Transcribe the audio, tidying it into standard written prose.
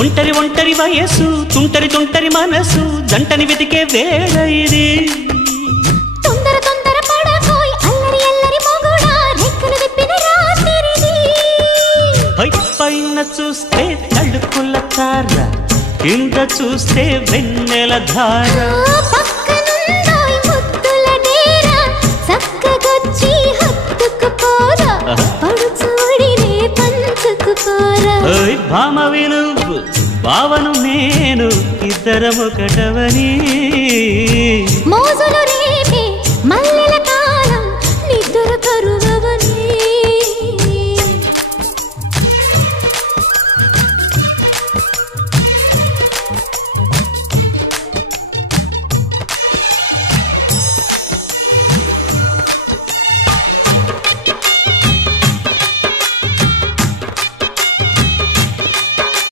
ఒంటరి ఒంటరి వయసు తుంటరి తుంటరి మనసు జంటని వెతికే వేళ ఇది తొందర తొందర పడకోయ్ అల్లరి అల్లరి మొగుడా రెక్కలు విప్పిన రాత్రిది పైన చూస్తే తళుకుల తార కింద చూస్తే వెన్నెల ధార పక్కనుందోయ్ ముద్దుల డేరా చక్కగొచ్చి హత్తుకుపోరా పడుచోడినే పంచుకుపోరా ఓయ్ భామవి నువ్వు భావను నేను ఇద్దరము ఒకటవని మోజులు